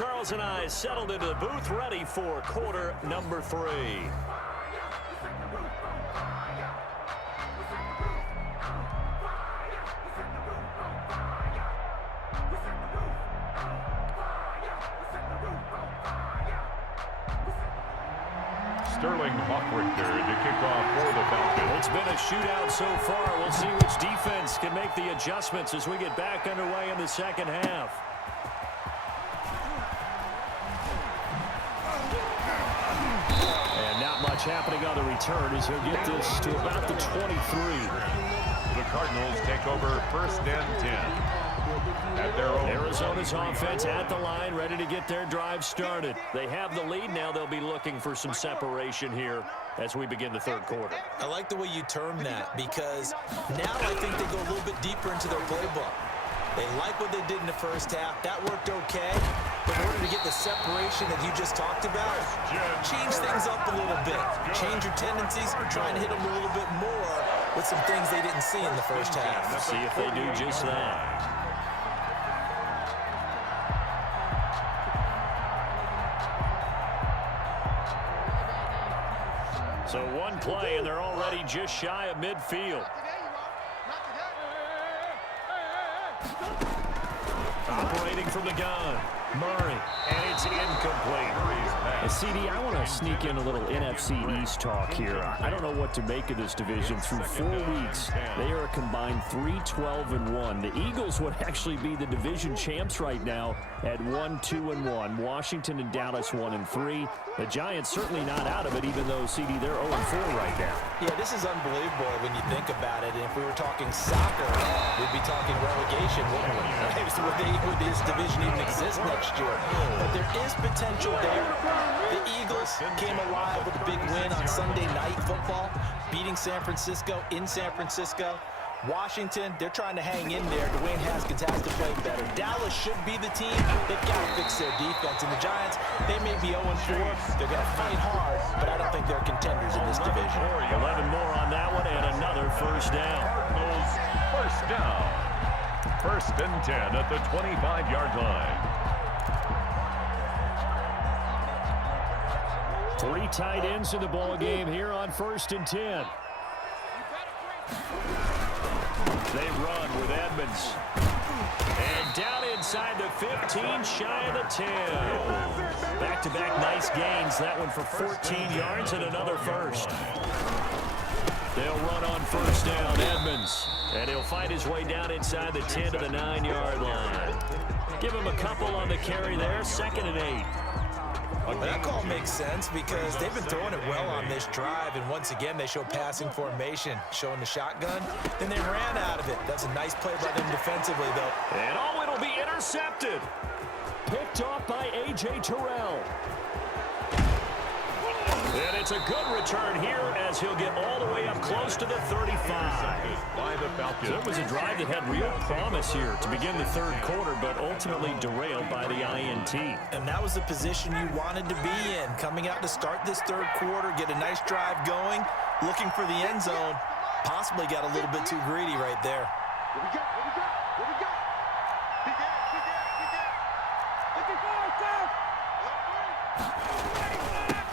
Charles and I settled into the booth, ready for quarter number 3. Sterling Hawkrichter to kick off for the Falcons. It's been a shootout so far. We'll see which defense can make the adjustments as we get back underway in the second half. And not much happening on the return as he'll get this to about the 23. The Cardinals take over 1st and 10. At their own. Arizona's offense at the line, ready to get their drive started. They have the lead now. They'll be looking for some separation here as we begin the third quarter. I like the way you term that, because now I think they go a little bit deeper into their playbook. They like what they did in the first half. That worked okay. But in order to get the separation that you just talked about, change things up a little bit. Change your tendencies, trying to hit them a little bit more with some things they didn't see in the first half. See if they do just that. So one play, and they're already just shy of midfield. Operating from the gun, Murray, and it's incomplete. CD, I want to sneak in a little NFC East talk here. I don't know what to make of this division. Through 4 weeks, they are a combined 3-12-1. The Eagles would actually be the division champs right now at 1-2-1. Washington and Dallas 1-3. The Giants certainly not out of it, even though, CD, they're 0-4 right now. Yeah, this is unbelievable when you think about it. And if we were talking soccer, we'd be talking relegation, wouldn't we? Would this division even exist next year? But there is potential there. The Eagles came alive with a big win on Sunday Night Football, beating San Francisco in San Francisco. Washington, they're trying to hang in there. Dwayne Haskins has to play better. Dallas should be the team. They've got to fix their defense. And the Giants, they may be 0-4. They're going to fight hard, but I don't think they're contenders in this division. 11 more on that one, and another first down. Cardinals first down. 1st and 10 at the 25-yard line. 3 tight ends in the ball game here on 1st and 10. They run with Edmonds. And down inside the 15, shy of the 10. Back-to-back nice gains. That one for 14 yards and another first. They'll run on first down, Edmonds. And he'll find his way down inside the 10 to the 9-yard line. Give him a couple on the carry there, 2nd and 8. That call makes sense because they've been throwing it well on this drive, and once again they show passing formation, showing the shotgun, and they ran out of it. That's a nice play by them defensively, though. And oh, it'll be intercepted. Picked off by A.J. Terrell. And it's a good return here as he'll get all the way up close to the 35. By the Falcons. So it was a drive that had real promise here to begin the third quarter, but ultimately derailed by the INT. And that was the position you wanted to be in. Coming out to start this third quarter, get a nice drive going, looking for the end zone. Possibly got a little bit too greedy right there. Here we go.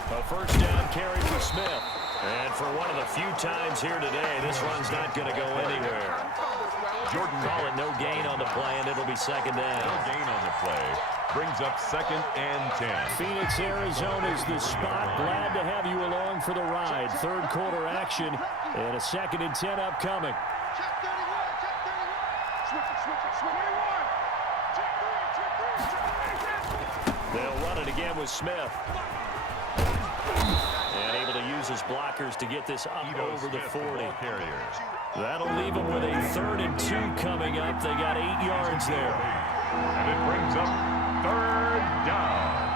A first down carry for Smith. And for one of the few times here today, this run's not going to go anywhere. Jordan call it no gain on the play, and it'll be 2nd down. No gain on the play. Brings up 2nd and 10. Phoenix, Arizona's the spot. Glad to have you along for the ride. Third quarter action, and a 2nd and 10 upcoming. Check 31. Switch it. They'll run it again with Smith. And able to use his blockers to get this up over the 40. That'll leave them with a 3rd and 2 coming up. They got 8 yards there. And it brings up 3rd down.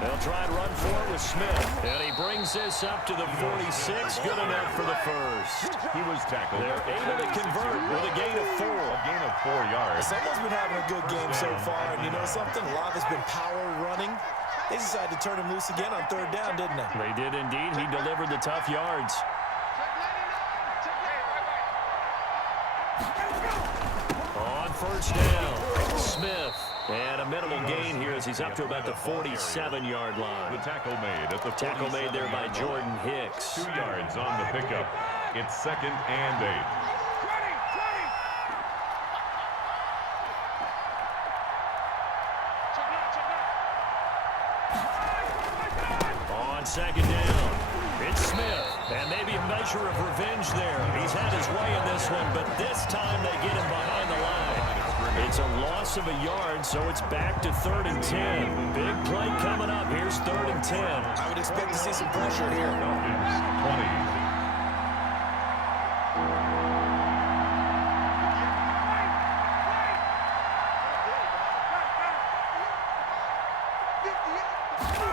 They'll try and run for it with Smith. And he brings this up to the 46. Good enough for the first. He was tackled. They're able to convert with a gain of 4. A gain of 4 yards. Someone's been having a good game so far, and you know something? A lot has been power running. They decided to turn him loose again on 3rd down, didn't they? They did indeed. He delivered the tough yards. On first down. Smith. And a minimal gain here as he's up to about the 47-yard line. The tackle made at the tackle made there by Jordan Hicks. 2 yards on the pickup. It's 2nd and 8. On 2nd down, it's Smith. And maybe a measure of revenge there. He's had his way in this one, but this time they get him behind the line. It's a loss of a yard, so it's back to 3rd and 10. Big play coming up. Here's 3rd and 10. I would expect to see some pressure here. 20.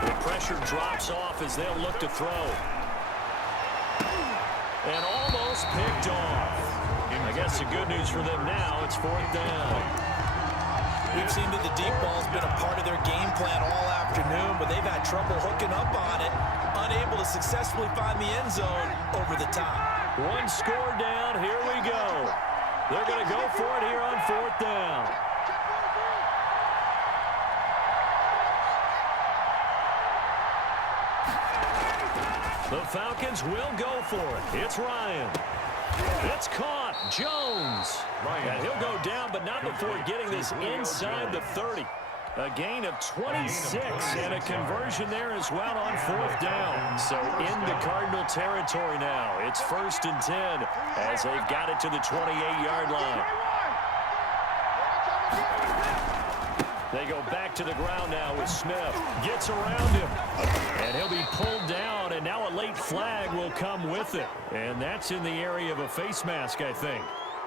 The pressure drops off as they'll look to throw. And almost picked off. I guess the good news for them now, it's 4th down. We've seen that the deep ball's been a part of their game plan all afternoon, but they've had trouble hooking up on it, unable to successfully find the end zone over the top. One score down, here we go. They're going to go for it here on 4th down. The Falcons will go for it. It's Ryan. It's caught. Jones. And he'll go down, but not before getting this inside the 30. A gain of 26 and a conversion there as well on 4th down. So into Cardinal territory now. It's 1st and 10 as they've got it to the 28-yard line. They go back to the ground now with Smith. Gets around him. And he'll be pulled down, and now a late flag will come with it. And that's in the area of a face mask, I think.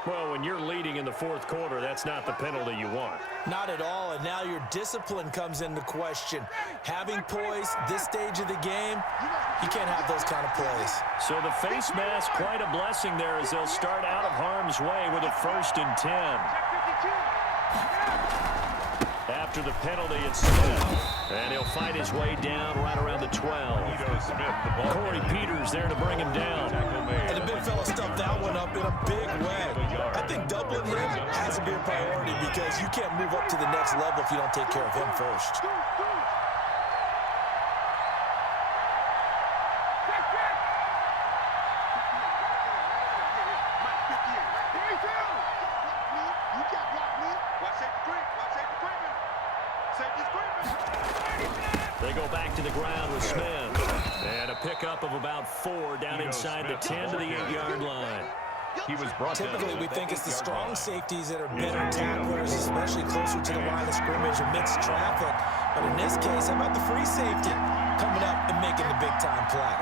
Well, when you're leading in the 4th quarter, that's not the penalty you want. Not at all, and now your discipline comes into question. Having poise this stage of the game, you can't have those kind of plays. So the face mask, quite a blessing there as they'll start out of harm's way with a 1st and 10. After the penalty, it's Smith. And he'll fight his way down right around the 12. Corey Peters there to bring him down. And the big fella stuffed that one up in a big way. I think doubling him has to be a priority because you can't move up to the next level if you don't take care of him first. They go back to the ground with Smith. And a pickup of about 4 down inside the 10 to the 8-yard line. He was brought Typically, we think it's the strong safeties that are better tacklers, especially closer to the line of scrimmage amidst traffic. But in this case, how about the free safety coming up and making the big-time play?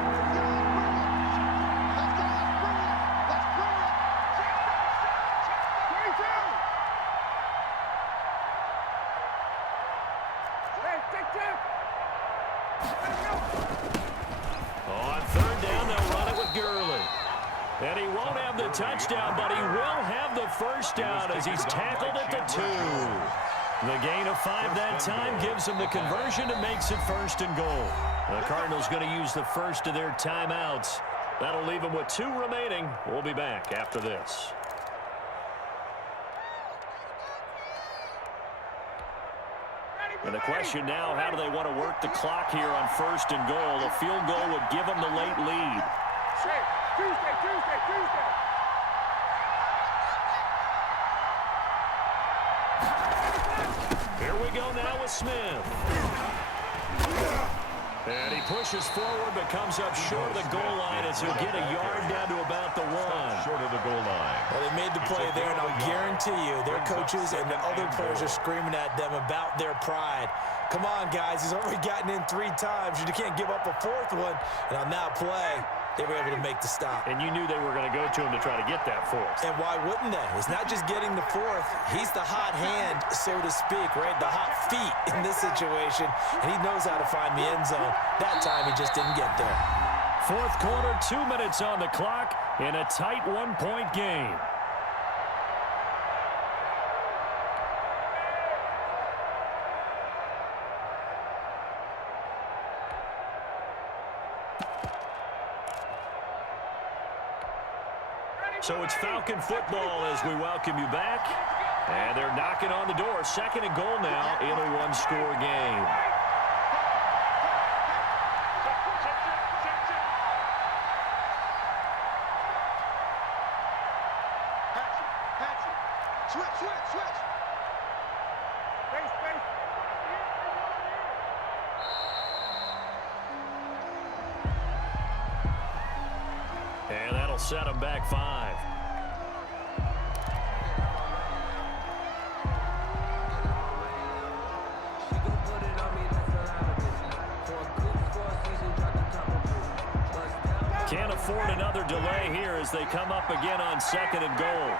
On 3rd down, they'll run it with Gurley. And he won't have the touchdown, but he will have the 1st down as he's tackled at the 2. The gain of 5 that time gives him the conversion and makes it 1st and goal. The Cardinals going to use the first of their timeouts. That'll leave them with 2 remaining. We'll be back after this. And the question now, how do they want to work the clock here on 1st and goal? A field goal would give them the late lead. Here we go now with Smith. And he pushes forward but comes up short of the goal line as he'll get a yard down to about the 1. Short of the goal line. Well, they made the play there, and I'll guarantee you their coaches and the other players are screaming at them about their pride. Come on, guys. He's already gotten in 3 times. You can't give up a 4th one. And on that play, they were able to make the stop. And you knew they were going to go to him to try to get that 4th. And why wouldn't they? It's not just getting the 4th. He's the hot hand, so to speak, right? The hot feet in this situation. And he knows how to find the end zone. That time, he just didn't get there. 4th quarter, 2 minutes on the clock in a tight 1-point game. So it's Falcon football as we welcome you back. And they're knocking on the door. Second and goal now in a one-score game. Switch. And that'll set them back 5. Can't afford another delay here as they come up again on second and goal.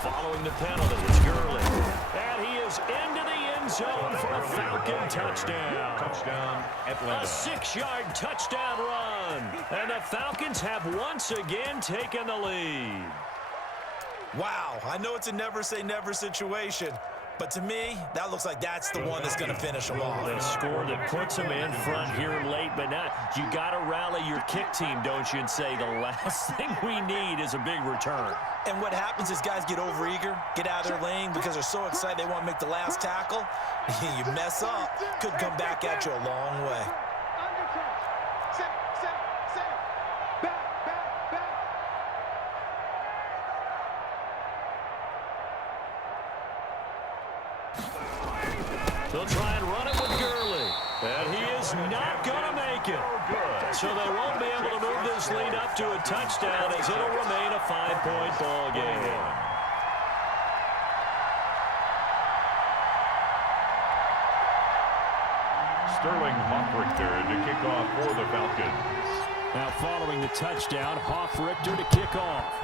Following the penalty, it's Gurley. And he is into the end zone for a Falcon touchdown. Touchdown, Atlanta. A 6-yard touchdown run. And the Falcons have once again taken the lead. Wow, I know it's a never-say-never situation, but to me, that looks like that's the one that's going to finish them off. A score that puts them in front here late, but now you got to rally your kick team, don't you, and say the last thing we need is a big return. And what happens is guys get overeager, get out of their lane because they're so excited they want to make the last tackle. You mess up, could come back at you a long way. They'll try and run it with Gurley. And he is not going to make it. So they won't be able to move this lead up to a touchdown as it'll remain a 5-point ball game. Sterling Hoffrichter to kick off for the Falcons. Now following the touchdown, Hoffrichter to kick off.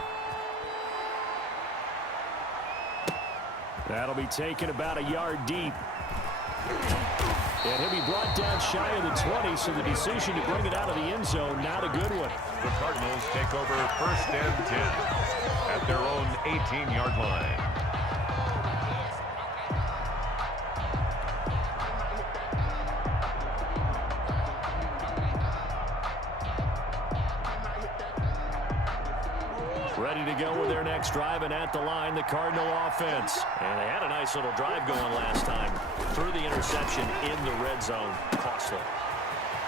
That'll be taken about a yard deep. And he'll be brought down shy of the 20, so the decision to bring it out of the end zone, not a good one. The Cardinals take over first and 10 at their own 18-yard line. Ready to go with their next drive, and at the line, the Cardinal offense. And they had a nice little drive going last time. Threw the interception in the red zone. Costly.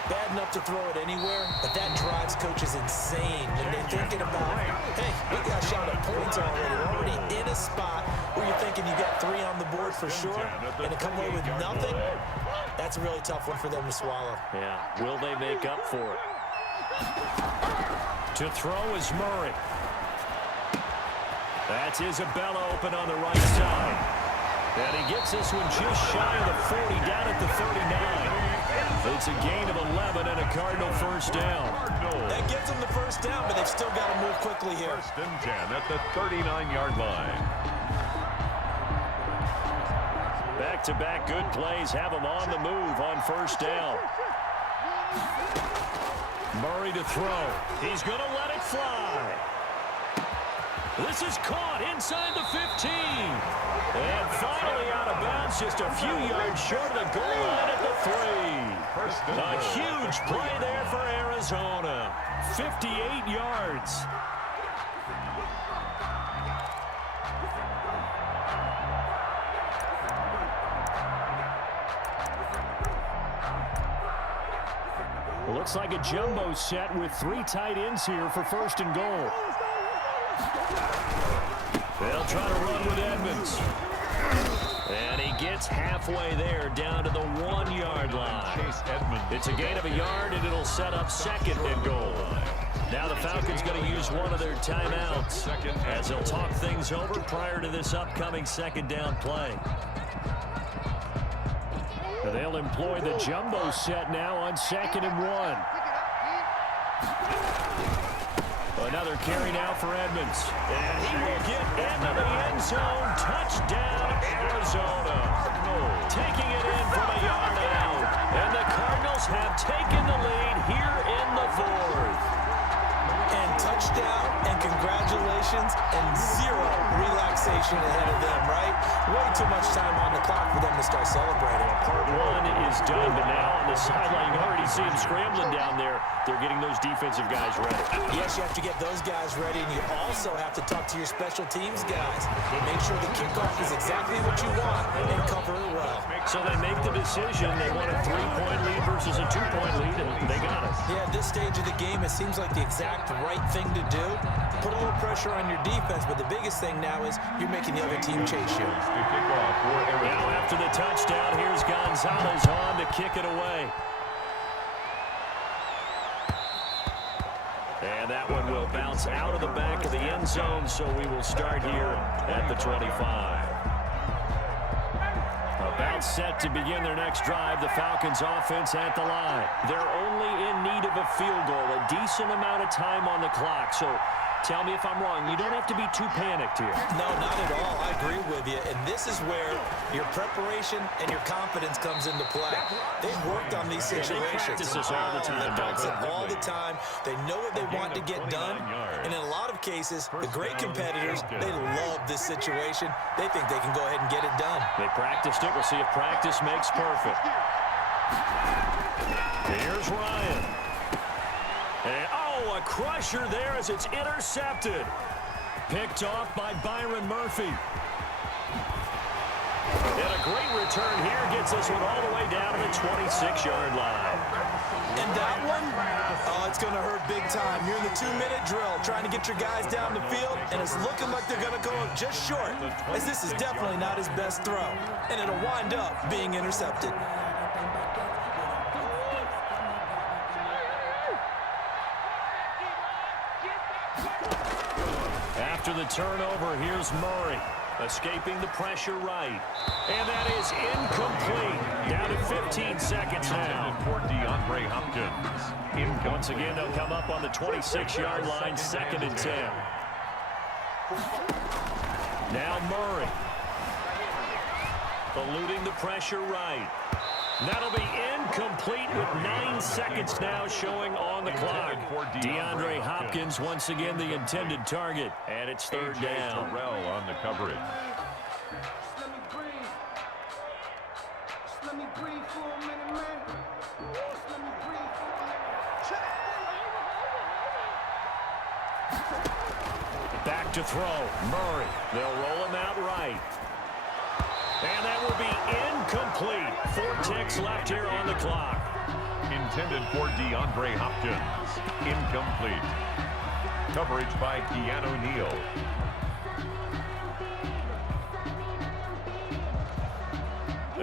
Bad enough to throw it anywhere, but that drives coaches insane when they're thinking about, hey, we got shot at points already. We're already in a spot where you're thinking you got 3 on the board for sure, and to come away with nothing, that's a really tough one for them to swallow. Yeah, will they make up for it? To throw is Murray. That's Isabella open on the right side. And he gets this one just shy of the 40, down at the 39. It's a gain of 11 and a Cardinal first down. That gets them the first down, but they've still got to move quickly here. First and 10 at the 39-yard line. Back-to-back good plays have them on the move on first down. Murray to throw. He's going to let it fly. This is caught inside the 15. And finally out of bounds, just a few yards short of the goal line at the 3. A huge play there for Arizona. 58 yards. Looks like a jumbo set with 3 tight ends here for first and goal. They'll try to run with Edmonds. And he gets halfway there, down to the 1-yard line. Chase Edmonds. It's a gain of a yard, and it'll set up second and goal. Now the Falcons going to use one of their timeouts as they'll talk things over prior to this upcoming second down play. They'll employ the jumbo set now on second and 1. Another carry now for Edmonds. And he will get into the end zone. Touchdown, Arizona. Taking it in from a yard out. And the Cardinals have taken the lead here in the 4th. And touchdown, and congratulations, and 0 relaxation. finishing ahead of them, right? Way too much time on the clock for them to start celebrating. Part one is done, but now on the sideline, you already see them scrambling down there. They're getting those defensive guys ready. Yes, you have to get those guys ready, and you also have to talk to your special teams guys. Make sure the kickoff is exactly what you want and cover it well. So they make the decision. They want a 3-point lead versus a 2-point lead, and they got it. Yeah, at this stage of the game, it seems like the exact right thing to do. Put a little pressure on your defense, but the biggest thing now is you're making the other team chase you. Now after the touchdown, here's Gonzalez on to kick it away. And that one will bounce out of the back of the end zone, so we will start here at the 25. About set to begin their next drive, the Falcons offense at the line. They're only in need of a field goal, a decent amount of time on the clock. So tell me if I'm wrong. You don't have to be too panicked here. No, not at all. I agree with you. And this is where your preparation and your confidence comes into play. They've worked on these situations. They practice this all the time. They practice it all the time. They know what they want to get done. And in a lot of cases, the great competitors, they love this situation. They think they can go ahead and get it done. They practiced it. We'll see if practice makes perfect. Here's Ryan. And, oh, a crusher there as it's intercepted. Picked off by Byron Murphy. And a great return here gets this one all the way down to the 26-yard line. And that one, oh, it's going to hurt big time. You're in the 2-minute drill trying to get your guys down the field, and it's looking like they're going to go up just short, as this is definitely not his best throw, and it'll wind up being intercepted. After the turnover, here's Murray. Escaping the pressure right. And that is incomplete. Down to 15 seconds now. For DeAndre Hopkins. Once again, they'll come up on the 26-yard line, 2nd and 10. Now Murray. Eluding the pressure right. That'll be incomplete with 9 seconds now showing on the clock. DeAndre Hopkins once again the intended target, and it's 3rd down. Terrell on the coverage. Let me breathe for a minute, man. Let me breathe for a minute. Back to throw. Murray. They'll roll him out right. And that will be incomplete. 4 ticks left here on the clock. Intended for DeAndre Hopkins. Incomplete. Coverage by Keanu Neal.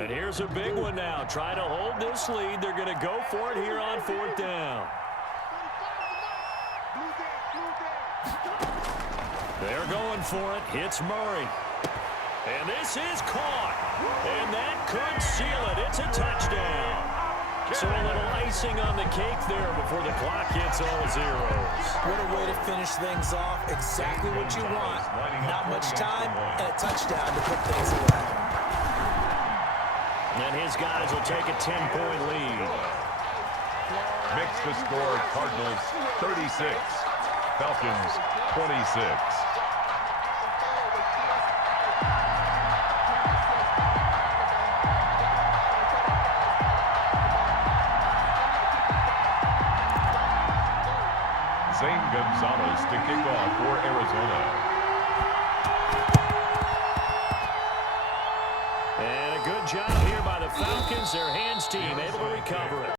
And here's a big one now. Trying to hold this lead. They're going to go for it here on 4th down. They're going for it. Hits Murray. And this is caught. And that could seal it. It's a touchdown. So a little icing on the cake there before the clock hits all zeros. What a way to finish things off. Exactly what you want. Not much time and a touchdown to put things away. And his guys will take a 10-point lead. Makes the score Cardinals 36. Falcons 26. Zane Gonzalez to kick off for Arizona. And a good job here by the Falcons. Their hands team able to recover it.